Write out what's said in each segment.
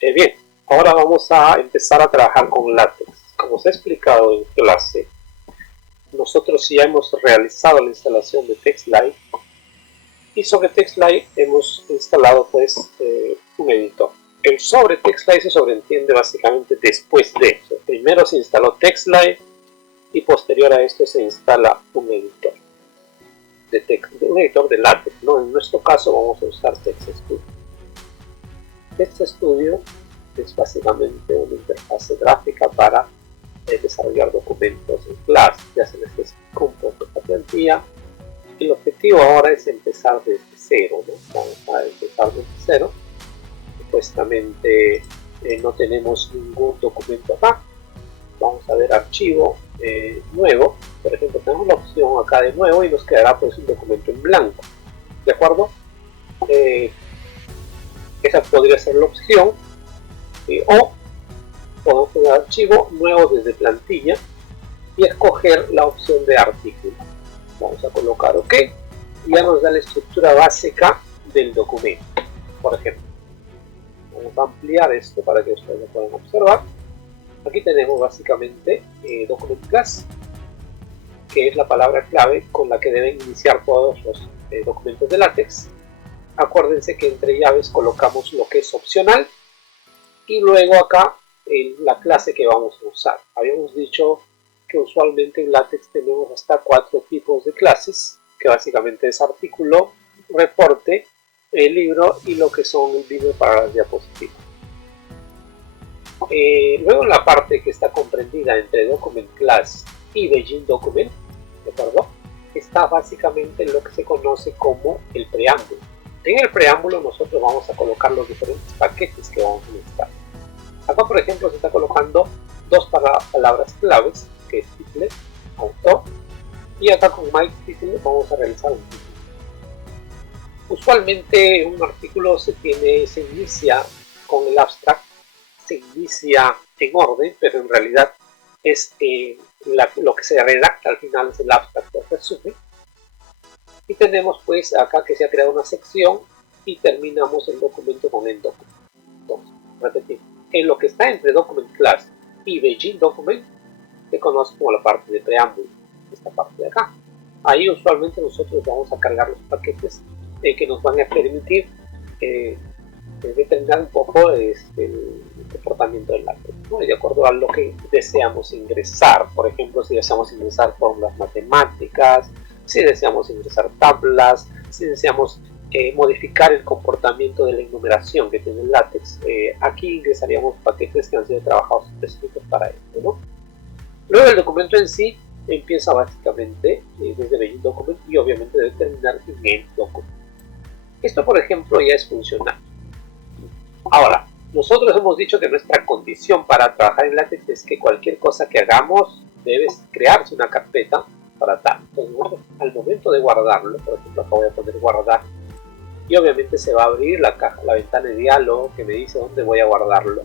Bien, ahora vamos a empezar a trabajar con LaTeX. Como se ha explicado en clase, nosotros ya hemos realizado la instalación de TextLive y sobre TextLive hemos instalado pues un editor. El sobre TextLive se sobreentiende básicamente después de eso. Primero se instaló TextLive y posterior a esto se instala un editor de text, un editor de LaTeX, ¿no? En nuestro caso vamos a usar TextStudio. TextStudio es básicamente una interfaz gráfica para desarrollar documentos en clase. Ya se les explicó un poco esta plantilla. El objetivo ahora es empezar desde cero, ¿no? Vamos a empezar desde cero. Supuestamente no tenemos ningún documento acá. Vamos a ver archivo nuevo. Por ejemplo, tenemos la opción acá de nuevo y nos quedará pues un documento en blanco. ¿De acuerdo? Esa podría ser la opción. O podemos poner archivo nuevo desde plantilla y escoger la opción de artículo. Vamos a colocar OK y ya nos da la estructura básica del documento. Por ejemplo, vamos a ampliar esto para que ustedes lo puedan observar. Aquí tenemos básicamente document class, que es la palabra clave con la que deben iniciar todos los documentos de LaTeX. Acuérdense que entre llaves colocamos lo que es opcional y luego acá la clase que vamos a usar. Habíamos dicho que usualmente en LaTeX tenemos hasta 4 tipos de clases, que básicamente es artículo, reporte, libro y lo que son el vídeo para las diapositivas. Luego en la parte que está comprendida entre Document Class y Begin Document, ¿de acuerdo? Está básicamente lo que se conoce como el preámbulo. En el preámbulo nosotros vamos a colocar los diferentes paquetes que vamos a necesitar. Acá, por ejemplo, se está colocando dos palabras claves, que es título, autor, y acá con MyTitle vamos a realizar un título. Usualmente un artículo se inicia con el abstract, se inicia en orden, pero en realidad es lo que se redacta al final es el abstract o resumen. Y tenemos pues acá que se ha creado una sección y terminamos el documento con el documento. Entonces, repetimos. En lo que está entre Document Class y Begin Document se conoce como la parte de preámbulo, esta parte de acá. Ahí usualmente nosotros vamos a cargar los paquetes que nos van a permitir determinar un poco el comportamiento del LaTeX, ¿no? Y de acuerdo a lo que deseamos ingresar. Por ejemplo, si deseamos ingresar fórmulas matemáticas, si deseamos ingresar tablas, si deseamos modificar el comportamiento de la enumeración que tiene el LaTeX. Aquí ingresaríamos paquetes que han sido trabajados específicos para esto, ¿no? Luego el documento en sí empieza básicamente desde Begin Document y obviamente debe terminar en End Document. Esto, por ejemplo, ya es funcional. Ahora, nosotros hemos dicho que nuestra condición para trabajar en LaTeX es que cualquier cosa que hagamos debe crearse una carpeta para tal. Entonces, al momento de guardarlo, por ejemplo, acá voy a poner guardar, y obviamente se va a abrir la ventana de diálogo que me dice dónde voy a guardarlo.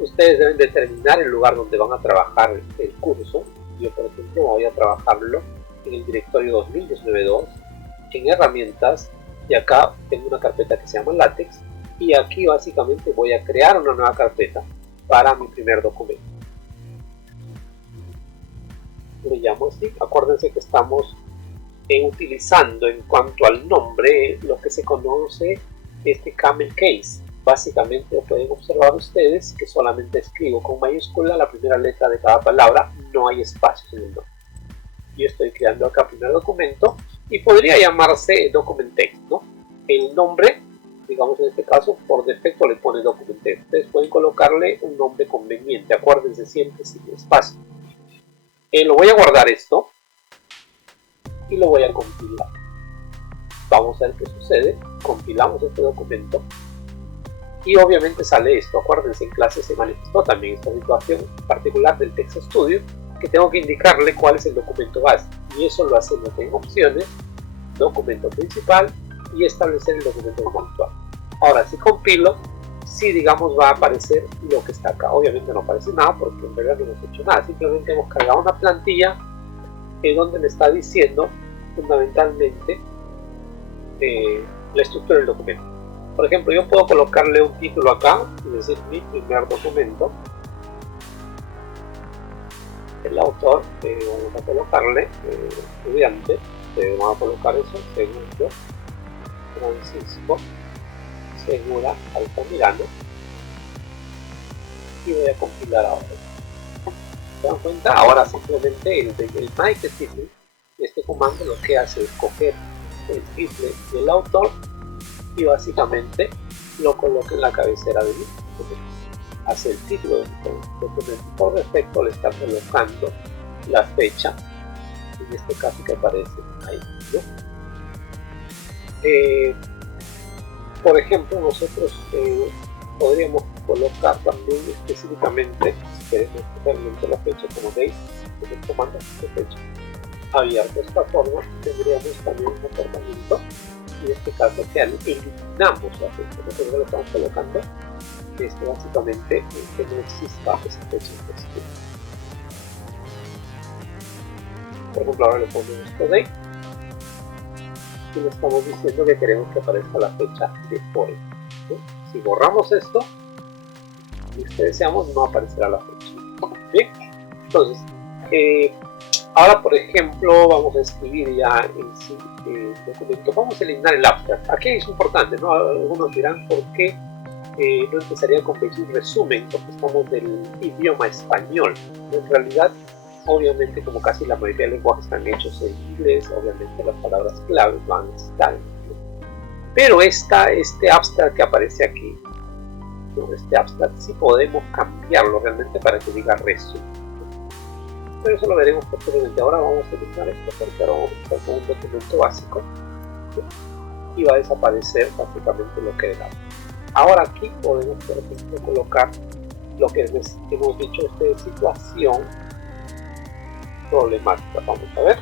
Ustedes deben determinar el lugar donde van a trabajar el curso. Yo, por ejemplo, voy a trabajarlo en el directorio 2019.2, en herramientas, y acá tengo una carpeta que se llama LaTeX, y aquí básicamente voy a crear una nueva carpeta para mi primer documento. Le llamo así. Acuérdense que estamos utilizando en cuanto al nombre lo que se conoce este camel case. Básicamente pueden observar ustedes que solamente escribo con mayúscula la primera letra de cada palabra, no hay espacios en el nombre. Yo estoy creando acá el primer documento y podría llamarse document text, ¿no? El nombre, digamos en este caso, por defecto le pone document text. Ustedes pueden colocarle un nombre conveniente, acuérdense siempre sin espacio. Lo voy a guardar esto y lo voy a compilar. Vamos a ver qué sucede. Compilamos este documento y obviamente sale esto. Acuérdense, en clase se manifestó también esta situación particular del TextStudio, que tengo que indicarle cuál es el documento base, y eso lo hacemos en opciones, documento principal, y establecer el documento puntual. Ahora, si compilo, sí, digamos, va a aparecer lo que está acá. Obviamente no aparece nada porque en realidad no hemos hecho nada, simplemente hemos cargado una plantilla donde me está diciendo fundamentalmente la estructura del documento. Por ejemplo, yo puedo colocarle un título acá, es decir, mi primer documento. El autor, vamos a colocarle estudiante, vamos a colocar eso, segundo, Francisco Segura Altamirano, y voy a compilar ahora. ¿Se dan cuenta? Ahora simplemente el make title, este comando lo que hace es coger el título del autor y básicamente lo coloca en la cabecera del documento. Hace el título del documento. Por defecto le está colocando la fecha, en este caso que aparece ahí, ¿no? Por ejemplo, nosotros podríamos colocar también específicamente, si queremos realmente la fecha, como veis, en el comando de fecha abierto de esta forma, tendríamos también un comportamiento, y en este caso que eliminamos la fecha. Nosotros lo estamos colocando básicamente que no exista esa fecha específica. Por ejemplo, ahora le ponemos today y le estamos diciendo que queremos que aparezca la fecha de hoy, ¿no? Si borramos esto y deseamos, no aparecerá la fecha. Bien, entonces ahora por ejemplo vamos a escribir ya en sí el documento. Vamos a eliminar el abstract. Aquí es importante, ¿no? Algunos dirán por qué no empezaría con un resumen, porque estamos del idioma español. En realidad, obviamente, como casi la mayoría de lenguajes están hechos en inglés, obviamente las palabras claves van a estar en inglés. Pero este abstract que aparece aquí, este abstract sí podemos cambiarlo realmente para que diga resumen. Pero eso lo veremos posteriormente. Ahora vamos a eliminar esto porque ahora vamos a empezar con un documento básico, ¿sí? Y va a desaparecer básicamente lo que era. Ahora aquí podemos, por ejemplo, colocar lo que hemos dicho, de situación problemática. Vamos a ver.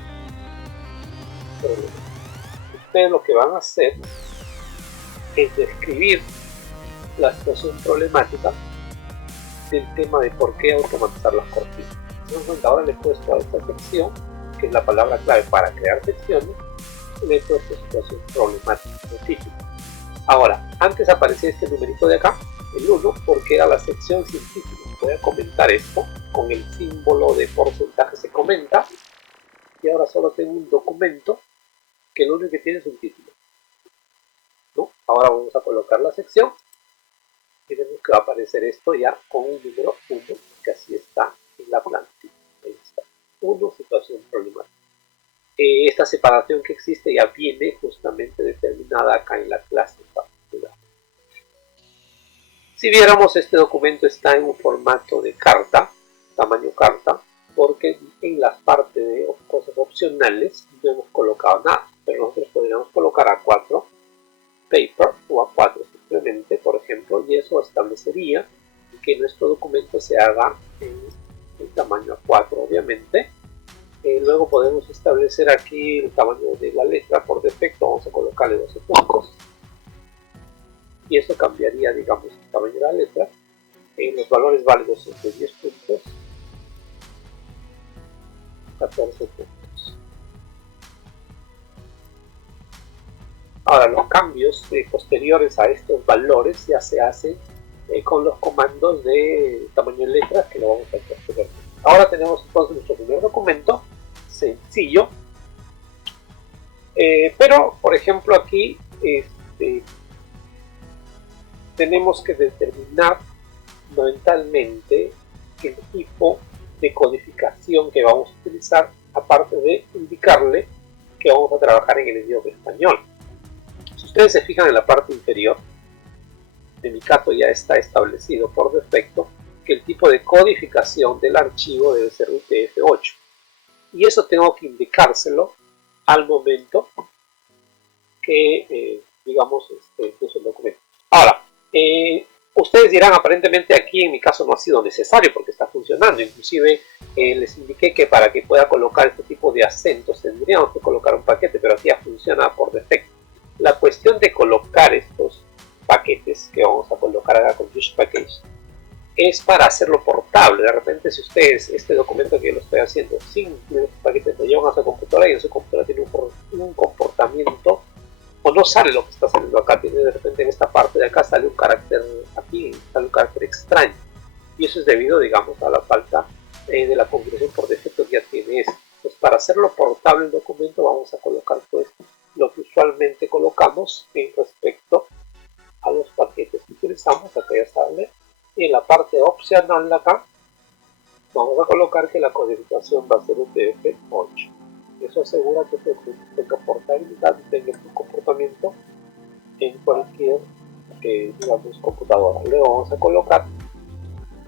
Ustedes lo que van a hacer es describir la situación problemática del tema de por qué automatizar las cortinas. Se dan cuenta, ahora le he puesto a esta sección, que es la palabra clave para crear secciones, le he puesto situación problemática, el título. Ahora, antes aparecía este numerito de acá, el 1, porque era la sección sin título. Voy a comentar esto con el símbolo de porcentaje se comenta, y ahora solo tengo un documento que lo único que tiene es un título, ¿no? Ahora vamos a colocar la sección y vemos que va a aparecer esto ya con un número 1, que así está en la plantilla. Ahí está, 1, situación problemática. Esta separación que existe ya viene justamente determinada acá en la clase particular. Si viéramos, este documento está en un formato de carta, tamaño carta, porque en las partes de cosas opcionales no hemos colocado nada, pero nosotros podríamos colocar A4 paper o A4 simplemente, por ejemplo, y eso establecería que nuestro documento se haga en el tamaño A4, obviamente. Luego podemos establecer aquí el tamaño de la letra. Por defecto vamos a colocarle 12 puntos y eso cambiaría, digamos, el tamaño de la letra. Los valores válidos son de 10 puntos, 14 puntos. Ahora, los cambios posteriores a estos valores ya se hacen con los comandos de tamaño de letras, que lo vamos a hacer posteriormente. Ahora tenemos entonces nuestro primer documento sencillo, pero por ejemplo aquí tenemos que determinar fundamentalmente el tipo de codificación que vamos a utilizar, aparte de indicarle que vamos a trabajar en el idioma español. Si ustedes se fijan en la parte inferior, en mi caso ya está establecido por defecto que el tipo de codificación del archivo debe ser UTF-8. Y eso tengo que indicárselo al momento que, digamos, puse el documento. Ahora, ustedes dirán, aparentemente aquí en mi caso no ha sido necesario porque está funcionando. Inclusive les indiqué que para que pueda colocar este tipo de acentos tendríamos que colocar un paquete, pero aquí ya funciona por defecto. La cuestión de colocar estos paquetes que vamos a colocar acá con Use Package es para hacerlo portable. De repente, si ustedes este documento que yo lo estoy haciendo sin paquetes lo llevan a su computadora y en su computadora tiene un comportamiento o no sale lo que está saliendo acá, tiene de repente en esta parte de acá sale un carácter, aquí sale un carácter extraño, y eso es debido, digamos, a la falta de la configuración por defecto que ya tiene esto. Pues para hacerlo portable el documento vamos a colocar pues lo que usualmente colocamos en respecto a los paquetes que utilizamos. Acá ya sale, y en la parte opcional de acá vamos a colocar que la codificación va a ser UTF-8. Eso asegura que este documento tenga portabilidad y tenga un comportamiento en cualquier digamos computadora. Luego vamos a colocar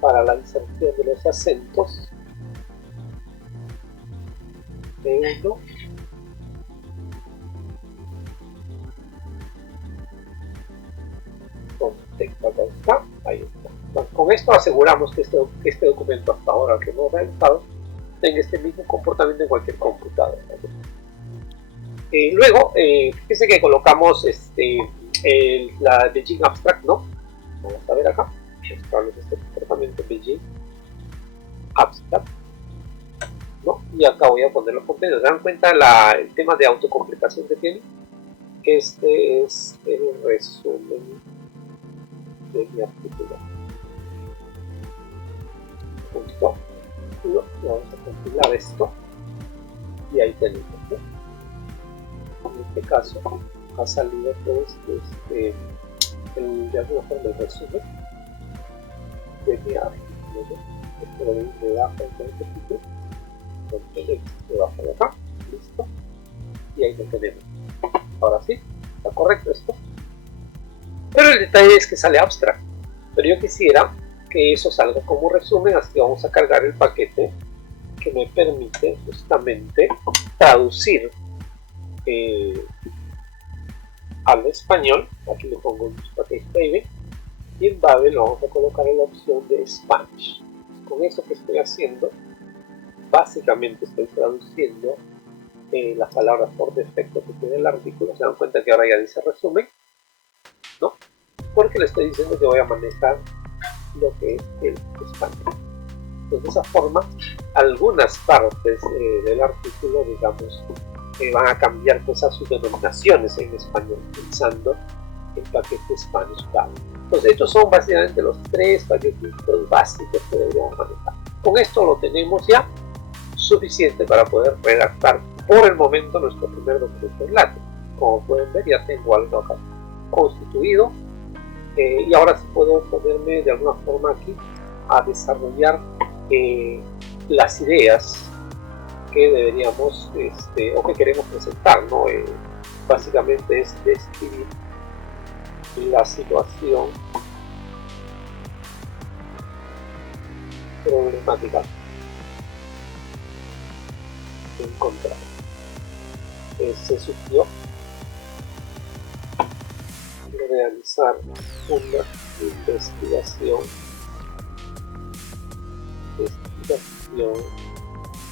para la inserción de los acentos B1 con texto. Acá está, ahí está. Bueno, con esto aseguramos que este documento hasta ahora que hemos realizado tenga este mismo comportamiento en cualquier computadora. Luego, fíjense que colocamos la Beijing Abstract, ¿no? Vamos a ver acá, mostrarles este comportamiento Beijing Abstract, ¿no? Y acá voy a poner los contenidos. ¿Se dan cuenta el tema de autocompletación que tiene? Este es el resumen de mi artículo. Punto. Vamos a compilar esto y ahí tenemos, ¿no? En este caso ha salido pues de alguna forma el resumen de mi artículo, ¿no? Esto lo veis debajo en este título, con el debajo de acá, listo, y ahí lo tenemos. Ahora sí, está correcto esto, pero el detalle es que sale abstract, pero yo quisiera que eso salga como resumen, así que vamos a cargar el paquete que me permite justamente traducir al español. Aquí le pongo un paquete baby y en Babel lo vamos a colocar en la opción de Spanish. Con eso que estoy haciendo, básicamente estoy traduciendo las palabras por defecto que tiene el artículo. Se dan cuenta que ahora ya dice resumen, ¿no? Porque le estoy diciendo que voy a manejar lo que es el español. Entonces, de esa forma, algunas partes del artículo, digamos, van a cambiar cosas, sus denominaciones en español, utilizando el paquete Spanish Babel. Entonces, estos son básicamente los tres paquetitos básicos que deberíamos manejar. Con esto lo tenemos ya suficiente para poder redactar por el momento nuestro primer documento en LaTeX. Como pueden ver, ya tengo algo acá constituido. Y ahora sí puedo ponerme de alguna forma aquí a desarrollar las ideas que deberíamos o que queremos presentar, ¿no? Básicamente es describir la situación problemática encontrada. Se sugirió realizar una investigación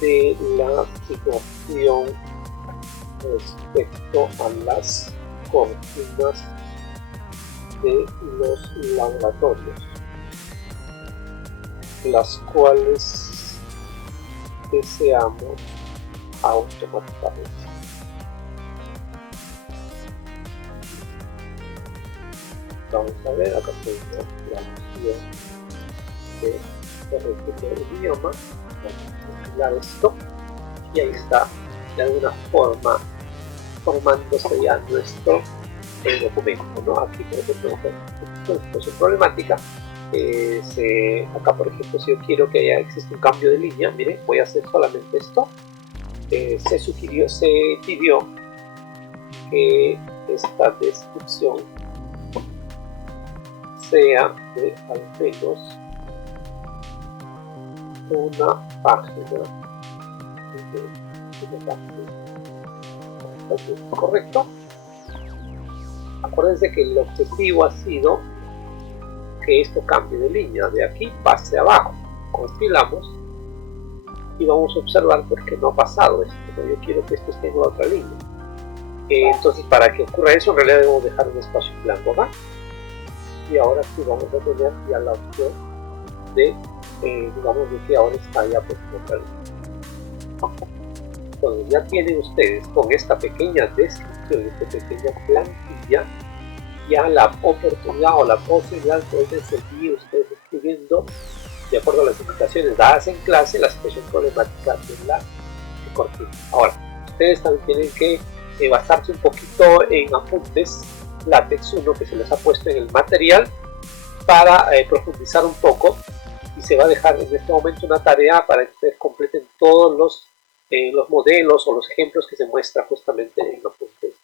de la situación respecto a las cortinas de los laboratorios, las cuales deseamos automatizar. Vamos a ver, acá tengo la opción de repetir el idioma. Vamos a compilar esto y ahí está, de alguna forma formándose ya nuestro documento, ¿no? Aquí por ejemplo esto es su problemática. Acá por ejemplo, si yo quiero que exista un cambio de línea, miren, voy a hacer solamente esto. Se pidió que esta descripción sea de al menos una página. ¿Correcto? Acuérdense que el objetivo ha sido que esto cambie de línea, de aquí pase abajo. Compilamos y vamos a observar porque no ha pasado esto, pero yo quiero que esto esté en otra línea. Entonces, para que ocurra eso, en realidad debemos dejar un espacio en blanco acá. Y ahora sí vamos a tener ya la opción de, digamos, de que ahora está ya pues otra línea. Entonces ya tienen ustedes con esta pequeña descripción, esta pequeña plantilla, ya la oportunidad o la posibilidad de seguir ustedes escribiendo de acuerdo a las indicaciones dadas en clase la situación problemática de la cortina. Ahora, ustedes también tienen que basarse un poquito en apuntes látex 1 que se les ha puesto en el material para profundizar un poco, y se va a dejar en este momento una tarea para que ustedes completen todos los modelos o los ejemplos que se muestran justamente en apuntes.